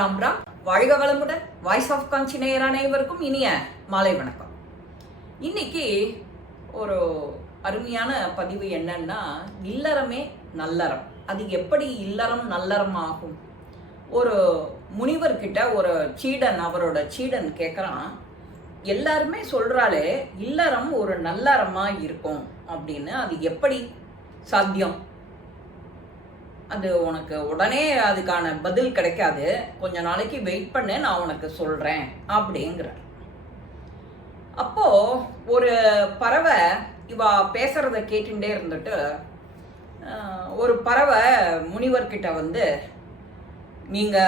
ராம் ராம். வாழ்க வளமுடன். Voice of காஞ்சி நேயர் அனைவருக்கும் இனிய மாலை வணக்கம். இன்னைக்கு ஒரு அருமையான பதிவு என்னன்னா, இல்லறமே நல்லறம். அது எப்படி இல்லறம் நல்லறம் ஆகும்? ஒரு முனிவர்கிட்ட ஒரு சீடன், அவரோட சீடன் கேட்குறான், எல்லாருமே சொல்றாளே இல்லறம் ஒரு நல்லறமா இருக்கும் அப்படின்னு, அது எப்படி சாத்தியம்? அது உனக்கு உடனே அதுக்கான பதில் கிடைக்காது, கொஞ்ச நாளைக்கு வெயிட் பண்ணு, நான் உனக்கு சொல்றேன் அப்படிங்கிறார். அப்போ ஒரு பறவை இவ பேசுறத கேட்டுட்டே இருந்துட்டு, ஒரு பறவை முனிவர்கிட்ட வந்து, நீங்க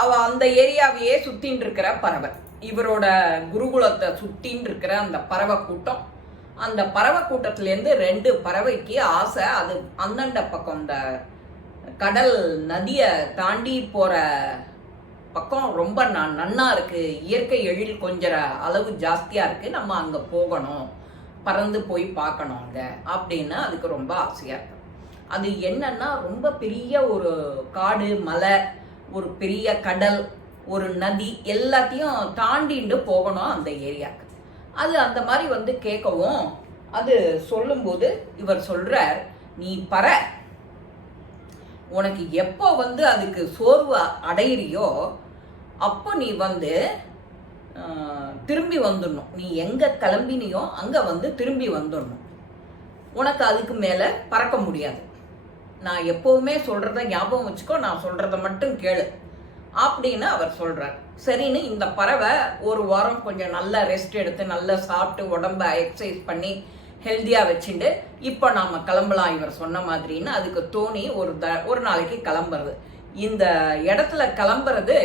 அவ அந்த ஏரியாவையே சுத்தின்னு இருக்கிற பறவை, இவரோட குருகுலத்தை சுத்தின்னு இருக்கிற அந்த பறவை கூட்டம், அந்த பறவை கூட்டத்திலேருந்து 2 பறவைக்கு ஆசை, அது அந்தண்ட பக்கம் இந்த கடல் நதியை தாண்டி போற பக்கம் ரொம்ப நன்னா இருக்கு, இயற்கை எழில் கொஞ்சம் அளவு ஜாஸ்தியா இருக்கு, நம்ம அங்க போகணும், பறந்து போய் பார்க்கணும் அங்க அப்படின்னு அதுக்கு ரொம்ப ஆசையா இருக்கு. அது என்னன்னா, ரொம்ப பெரிய ஒரு காடு, மலை, ஒரு பெரிய கடல், ஒரு நதி, எல்லாத்தையும் தாண்டிட்டு போகணும் அந்த ஏரியாவுக்கு. அது அந்த மாதிரி வந்து கேட்கவும், அது சொல்லும்போது இவர் சொல்றார், நீ பற, உனக்கு எப்போ வந்து அதுக்கு சோர்வு அடையிறியோ அப்போ நீ வந்து திரும்பி வந்துடணும், நீ எங்க கிளம்பினியோ அங்க வந்து திரும்பி வந்துடணும், உனக்கு அதுக்கு மேல பறக்க முடியாது, நான் எப்பவுமே சொல்றத ஞாபகம் வச்சுக்கோ, நான் சொல்றத மட்டும் கேளு அப்படின்னு அவர் சொல்றார். சரின்னு இந்த பறவை ஒரு வாரம் கொஞ்சம் நல்லா ரெஸ்ட் எடுத்து, நல்லா சாப்பிட்டு, உடம்ப எக்ஸசைஸ் பண்ணி ஹெல்த்தியாக வச்சுட்டு, இப்போ நாம் கிளம்பலாம் இவர் சொன்ன மாதிரின்னு அதுக்கு தோணி ஒரு நாளைக்கு கிளம்புறது. இந்த இடத்துல கிளம்புறது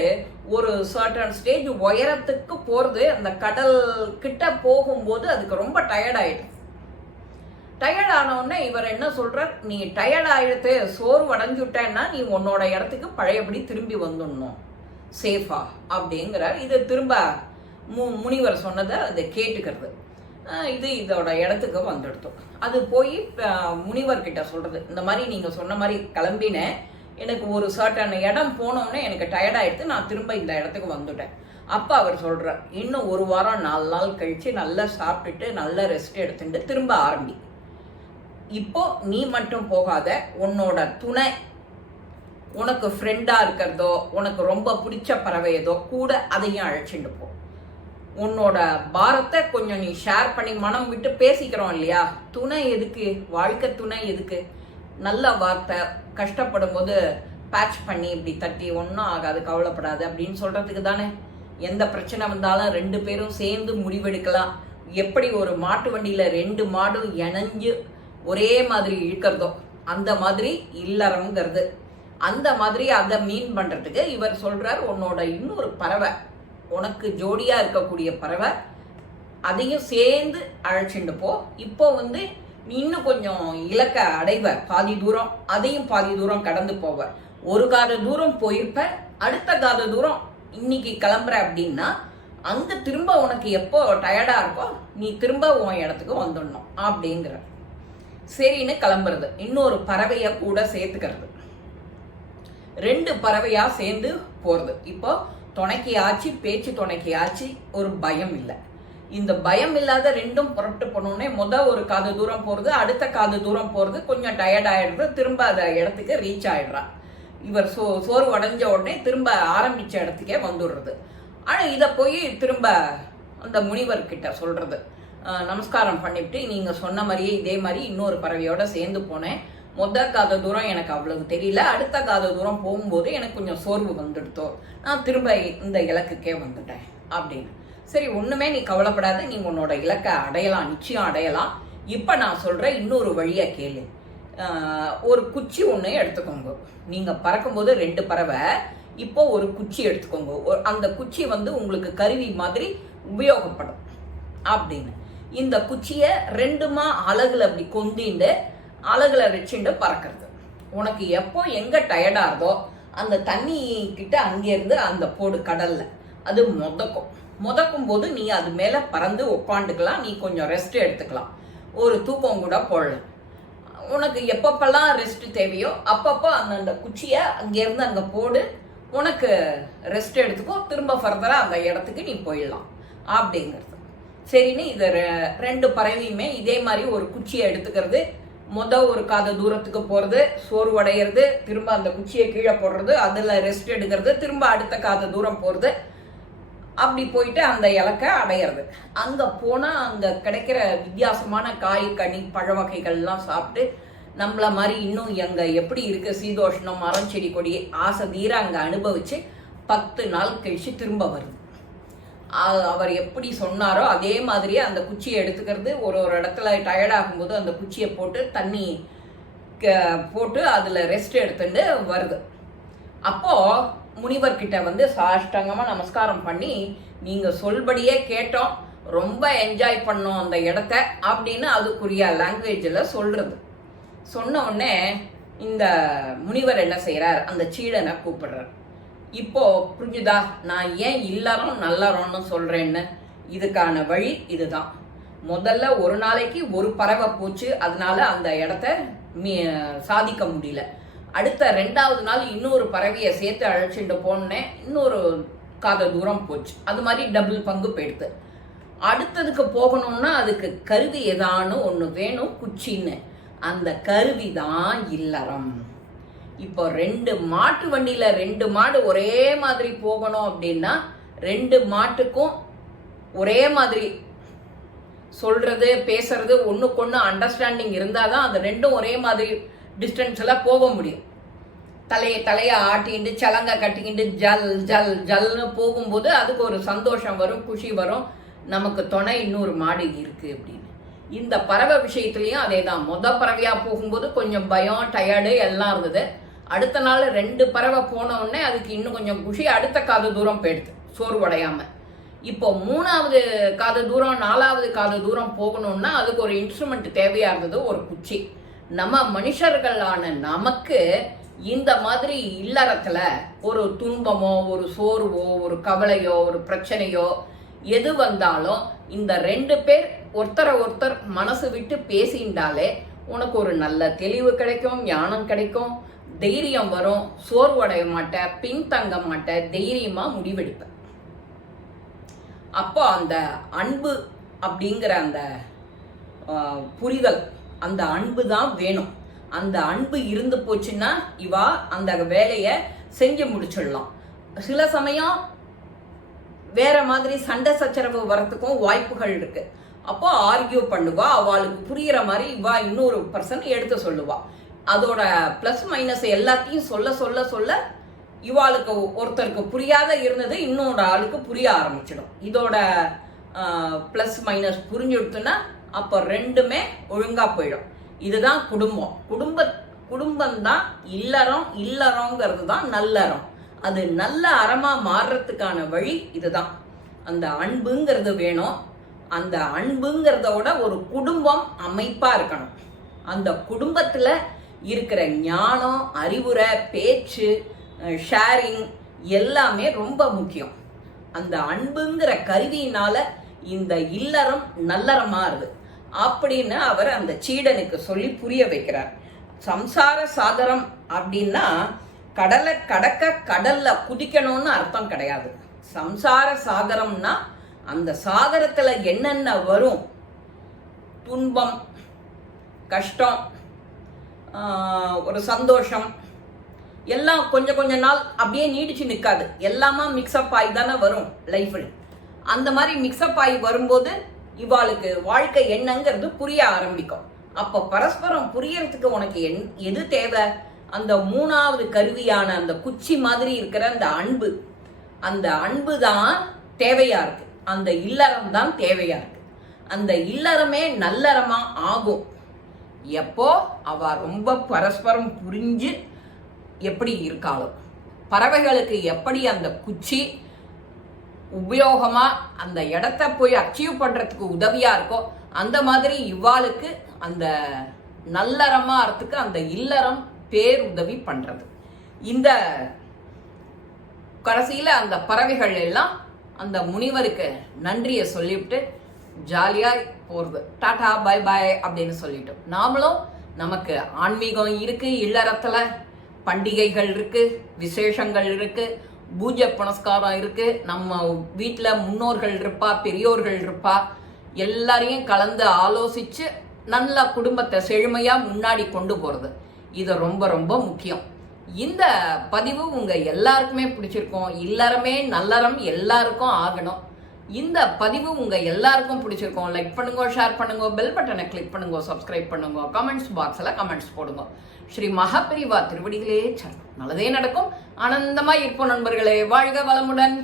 ஒரு சர்டன் ஸ்டேஜ் உயரத்துக்கு போகிறது. அந்த கடல் கிட்ட போகும்போது அதுக்கு ரொம்ப டயர்டாயிடுது. டயர்ட் ஆனவுடனே இவர் என்ன சொல்றார், நீ டயர்ட் ஆயிடுத்து, சோர்வு அடைஞ்சுட்டேன்னா நீ உன்னோட இடத்துக்கு பழையபடி திரும்பி வந்துடணும் சேஃபா அப்படிங்கிறார். இது திரும்ப முனிவர் சொன்னதை அதை கேட்டுக்கிறது. இதோட இடத்துக்கு வந்துடுத்தோம். அது போய் முனிவர்கிட்ட சொல்றது, இந்த மாதிரி நீங்க சொன்ன மாதிரி கிளம்பினேன், எனக்கு ஒரு சர்டன் இடம் போனோடனே எனக்கு டயர்ட் ஆயிடுத்து, நான் திரும்ப இந்த இடத்துக்கு வந்துட்டேன். அப்போ அவர் சொல்றார், இன்னும் ஒரு வாரம் 4 நாள் கழிச்சு நல்லா சாப்பிட்டுட்டு நல்லா ரெஸ்ட் எடுத்துட்டு திரும்ப ஆரம்பி. இப்போ நீ மட்டும் போகாத, உன்னோட துணை, உனக்கு ஃப்ரெண்டா இருக்கிறதோ, உனக்கு ரொம்ப பிடிச்ச பறவை ஏதோ கூட, அதையும் அழைச்சிட்டு போ. உன்னோட பாரத்தை கொஞ்சம் நீ ஷேர் பண்ணி, மனம் விட்டு பேசிக்கிறோம் இல்லையா, துணை எதுக்கு, வாழ்க்கை துணை எதுக்கு, நல்ல வார்த்தை, கஷ்டப்படும் போது பேட்ச் பண்ணி இப்படி தட்டி ஒன்றும் ஆகாது, கவலைப்படாது அப்படின்னு சொல்றதுக்கு தானே. எந்த பிரச்சனை வந்தாலும் 2 பேரும் சேர்ந்து முடிவெடுக்கலாம். எப்படி ஒரு மாட்டு வண்டியில 2 மாடும் இணைஞ்சு ஒரே மாதிரி இழுக்கிறதோ அந்த மாதிரி இல்லறம்ங்கிறது. அந்த மாதிரி அதை மீன் பண்றதுக்கு இவர் சொல்றார், உன்னோட இன்னொரு பறவை, உனக்கு ஜோடியா இருக்கக்கூடிய பறவை, அதையும் சேர்ந்து அழைச்சிட்டு போ. இப்போ வந்து நீ இன்னும் கொஞ்சம் இலக்க அடைவ, பாதி தூரம், அதையும் பாதி தூரம் கடந்து போவ. ஒரு காத தூரம் போயிருப்ப, அடுத்த காத தூரம் இன்னைக்கு கிளம்புற அப்படின்னா அங்க திரும்ப உனக்கு எப்போ டயர்டா இருக்கோ நீ திரும்ப உன் இடத்துக்கு வந்துடணும் அப்படிங்கிற. சரின்னு கிளம்புறது, இன்னொரு பறவைய கூட சேர்த்துக்கிறது, 2 பறவையா சேர்ந்து போறது. இப்போ துணைக்கு ஆச்சு, பேச்சு துணைக்கு ஆச்சு, ஒரு பயம் இல்லை. இந்த பயம் இல்லாத 2ம் புறப்பட்டு போனோடனே ஒரு காது தூரம் போறது, அடுத்த காது தூரம் போறது, கொஞ்சம் டயர்ட் ஆயிடுறது, திரும்ப அந்த இடத்துக்கு ரீச் ஆயிடுறா. இவர் சோர்வு அடைஞ்ச உடனே திரும்ப ஆரம்பிச்ச இடத்துக்கே வந்துடுறது. ஆனா இதை போய் திரும்ப அந்த முனிவர்கிட்ட சொல்றது, நமஸ்காரம் பண்ணிவிட்டு, நீங்க சொன்ன மாதிரியே இதே மாதிரி இன்னொரு பறவையோட சேர்ந்து போனேன், காத தூரம் எனக்கு அவ்வளவு தெரியல, அடுத்த காத தூரம் போகும்போது எனக்கு கொஞ்சம் சோர்வு வந்துடுத்தோ, நான் திரும்ப இந்த இலக்குக்கே வந்துட்டேன் அப்படின்னு. சரி, ஒண்ணுமே நீ கவலைப்படாத, நீ உன்னோட இலக்கை அடையலாம், நிச்சயம் அடையலாம். இப்ப நான் சொல்றேன், இன்னொரு வழியா கேளு. ஒரு குச்சி ஒண்ணு எடுத்துக்கோங்க. நீங்க பறக்கும்போது 2 பறவை, இப்போ ஒரு குச்சி எடுத்துக்கோங்க. அந்த குச்சி வந்து உங்களுக்கு கருவி மாதிரி உபயோகப்படும் அப்படின்னு. இந்த குச்சியை 2மா அலகுல அப்படி கொந்திண்டு அலகுல வச்சுட்டு பறக்கிறது. உனக்கு எப்போ எங்க டயர்டா இருந்தோ அந்த தண்ணி கிட்ட அங்கேருந்து அந்த போடு கடல்ல, அது முதக்கும் போது நீ அது மேல பறந்து உட்காந்துக்கலாம், நீ கொஞ்சம் ரெஸ்ட் எடுத்துக்கலாம், ஒரு தூக்கம் கூட போடலாம். உனக்கு எப்பப்பெல்லாம் ரெஸ்ட் தேவையோ அப்பப்போ அந்த குச்சியை அங்கேருந்து அங்கே போடு, உனக்கு ரெஸ்ட் எடுத்துக்கோ, திரும்ப ஃபர்தராக அந்த இடத்துக்கு நீ போயிடலாம் அப்படிங்கிறது. சரின்னு இதை ரெண்டு பறவையுமே இதே மாதிரி ஒரு குச்சியை எடுத்துக்கிறது. ஒரு காத தூரத்துக்கு போகிறது, சோர்வடைகிறது, திரும்ப அந்த குச்சியை கீழே போடுறது, அதில் ரெஸ்ட் எடுக்கிறது, திரும்ப அடுத்த காத தூரம் போகிறது. அப்படி போயிட்டு அந்த இலக்கை அடையிறது. அங்கே போனால் அங்கே கிடைக்கிற வித்தியாசமான காய் கனி பழ வகைகள்லாம் சாப்பிட்டு நம்மள மாதிரி இன்னும் அங்கே எப்படி இருக்கு சீதோஷ்ணம் மரம் செடி கொடி ஆசை தீர அங்கே அனுபவிச்சு 10 நாள் கழிச்சு திரும்ப வருது. அவர் எப்படி சொன்னாரோ அதே மாதிரியே அந்த குச்சியை எடுத்துக்கிறது. ஒரு இடத்துல டயர்ட் ஆகும்போது அந்த குச்சியை போட்டு தண்ணி போட்டு அதில் ரெஸ்ட் எடுத்துட்டு வருது. அப்போது முனிவர்கிட்ட சாஷ்டாங்கமாக நமஸ்காரம் பண்ணி, நீங்கள் சொல்படியே கேட்டோம், ரொம்ப என்ஜாய் பண்ணோம் அந்த இடத்த அப்படின்னு அதுக்குரிய லாங்குவேஜில் சொல்கிறது. சொன்ன உடனே இந்த முனிவர் என்ன செய்கிறார், அந்த சீடனை கூப்பிடுறார். இப்போ புரிஞ்சுதா நான் ஏன் இல்லறம் நல்லறம்னு சொல்றேன்னு? இதுக்கான வழி இதுதான். முதல்ல ஒரு நாளைக்கு ஒரு பறவை போச்சு, அதனால அந்த இடத்த சாதிக்க முடியல. அடுத்த 2வது நாள் இன்னொரு பறவையை சேர்த்து அழைச்சிட்டு போனேன், இன்னொரு காத தூரம் போச்சு. அது மாதிரி டபுள் பங்கு போயிடுது. அடுத்ததுக்கு போகணும்னா அதுக்கு கருவி ஏதானு ஒன்று வேணும், குச்சின்னு. அந்த கருவி தான் இல்லறம். இப்போ 2 மாட்டு வண்டியில 2 மாடு ஒரே மாதிரி போகணும் அப்படின்னா 2 மாட்டுக்கும் ஒரே மாதிரி சொல்றது பேசுறது ஒண்ணுக்கொண்ணு அண்டர்ஸ்டாண்டிங் இருந்தாதான் அது ரெண்டும் ஒரே மாதிரி டிஸ்டன்ஸ்ல போக முடியும். தலையை ஆட்டிக்கிட்டு சலங்கை கட்டிக்கிட்டு ஜல் ஜல் ஜல்னு போகும்போது அதுக்கு ஒரு சந்தோஷம் வரும், குஷி வரும், நமக்கு துணை இன்னொரு மாடு இருக்கு அப்படின்னு. இந்த பறவை விஷயத்துலயும் அதே தான். பறவையா போகும்போது கொஞ்சம் பயம் டயர்டு எல்லாம் இருந்தது. அடுத்த நாள் 2 பறவை போன உடனே அதுக்கு இன்னும் கொஞ்சம் குஷி, அடுத்த காத தூரம் போயிடுது சோர்வடையாம. இப்போ 3வது காத தூரம் 4வது காத தூரம் போகணும்னா அதுக்கு ஒரு இன்ஸ்ட்ருமெண்ட் தேவையா இருந்தது, ஒரு குச்சி. நம்ம மனுஷர்களான நமக்கு இந்த மாதிரி இல்லறத்துல ஒரு துன்பமோ ஒரு சோர்வோ ஒரு கவலையோ ஒரு பிரச்சனையோ எது வந்தாலும் இந்த 2 பேர் ஒருத்தர் மனசு விட்டு பேசிண்டாலே உனக்கு ஒரு நல்ல தெளிவு கிடைக்கும், ஞானம் கிடைக்கும், தைரியம் வரும், சோர்வடைய மாட்ட, பின்தங்க மாட்ட, தைரியமா முடிவெடுப்ப. அப்போ அந்த அன்பு அப்படிங்கிற அந்த புரிதல், அந்த அன்பு தான் வேணும். அந்த அன்பு இருந்து போச்சுன்னா இவா அந்த வேலையை செஞ்சு முடிச்சிடலாம். சில சமயம் வேற மாதிரி சண்டை சச்சரவு வரத்துக்கும் வாய்ப்புகள் இருக்கு. அப்போ ஆர்கியூ பண்ணுவா, அவளுக்கு புரியுற மாதிரி இவா இன்னொரு பர்சன் எடுத்து சொல்லுவா. அதோட பிளஸ் மைனஸ் எல்லாத்தையும் சொல்ல சொல்ல சொல்ல இவாளுக்கு ஒருத்தருக்கு புரியாத இருந்தது இன்னொரு ஆளுக்கு புரிய ஆரம்பிச்சிடும். இதோட பிளஸ் மைனஸ் புரிஞ்சுடுத்துன்னா அப்போ 2மே ஒழுங்கா போயிடும். இதுதான் குடும்பம். குடும்பம்தான் இல்லறம். இல்லறங்கிறது தான் நல்லறம். அது நல்ல அறமா மாறுறதுக்கான வழி இதுதான். அந்த அன்புங்கிறது வேணும். அந்த அன்புங்கிறதோட ஒரு குடும்பம் அமைப்பா இருக்கணும். அந்த குடும்பத்துல இருக்கிற ஞானம், அறிவுரை, பேச்சு, ஷேரிங் எல்லாமே ரொம்ப முக்கியம். அந்த அன்புங்கிற கருவியினால இந்த இல்லறம் நல்லறமா இருக்கு அப்படின்னு அவர் அந்த சீடனுக்கு சொல்லி புரிய வைக்கிறார். சம்சார சாகரம் அப்படின்னா கடலை கடக்க கடல்ல குதிக்கணும்னு அர்த்தம் கிடையாது. சம்சார சாகரம்னா அந்த சாகரத்துல என்னென்ன வரும், துன்பம், கஷ்டம், ஒரு சந்தோஷம் எல்லாம் கொஞ்ச நாள் அப்படியே நீடிச்சு நிற்காது. எல்லாமா மிக்ஸ்அப் ஆகி தானே வரும் லைஃப்ல. அந்த மாதிரி மிக்ஸ்அப் ஆகி வரும்போது இவாளுக்கு வாழ்க்கை என்னங்கிறது புரிய ஆரம்பிக்கும். அப்போ பரஸ்பரம் புரியறதுக்கு உனக்கு எது தேவை? அந்த 3வது கருவியான அந்த குச்சி மாதிரி இருக்கிற அந்த அன்பு. அந்த அன்பு தான் தேவையா இருக்கு. அந்த இல்லறம் தான் தேவையா இருக்கு. அந்த இல்லறமே நல்லறமா ஆகும் எப்போ அவ ரொம்ப பரஸ்பரம் புரிஞ்சு எப்படி இருக்காளோ. பறவைகளுக்கு எப்படி அந்த குச்சி உபயோகமா அந்த இடத்த போய் அச்சீவ் பண்றதுக்கு உதவியா இருக்கோ அந்த மாதிரி இவ்வாளுக்கு அந்த நல்லறமா இருக்கிறதுக்கு அந்த இல்லறம் பேர் உதவி பண்றது. இந்த கடைசியில அந்த பறவைகள் எல்லாம் அந்த முனிவருக்கு நன்றியை சொல்லிவிட்டு ஜாலியா போறது. டாடா பை பாய் அப்படின்னு சொல்லிட்டோம். நாமளும் நமக்கு ஆன்மீகம் இருக்கு, இல்லறத்துல பண்டிகைகள் இருக்கு, விசேஷங்கள் இருக்கு, பூஜை புனஸ்காரம் இருக்கு, நம்ம வீட்டில் முன்னோர்கள் இருப்பா, பெரியோர்கள் இருப்பா, எல்லாரையும் கலந்து ஆலோசிச்சு நல்ல குடும்பத்தை செழுமையா முன்னாடி கொண்டு போறது இது ரொம்ப ரொம்ப முக்கியம். இந்த பதிவு உங்க எல்லாருக்குமே பிடிச்சிருக்கும். இல்லறமே நல்லறம் எல்லாருக்கும் ஆகணும். இந்த பதிவு உங்க எல்லாருக்கும் பிடிச்சிருக்கும். லைக் பண்ணுங்க, ஷேர் பண்ணுங்க, பெல் பட்டனை கிளிக் பண்ணுங்க, சப்ஸ்கிரைப் பண்ணுங்க, கமெண்ட்ஸ் பாக்ஸ்ல கமெண்ட்ஸ் போடுங்க. ஸ்ரீ மகாபெரிவா திருவடிகளே சரணம். நல்லதே நடக்கும். ஆனந்தமா இருப்போம் நண்பர்களே. வாழ்க வளமுடன்.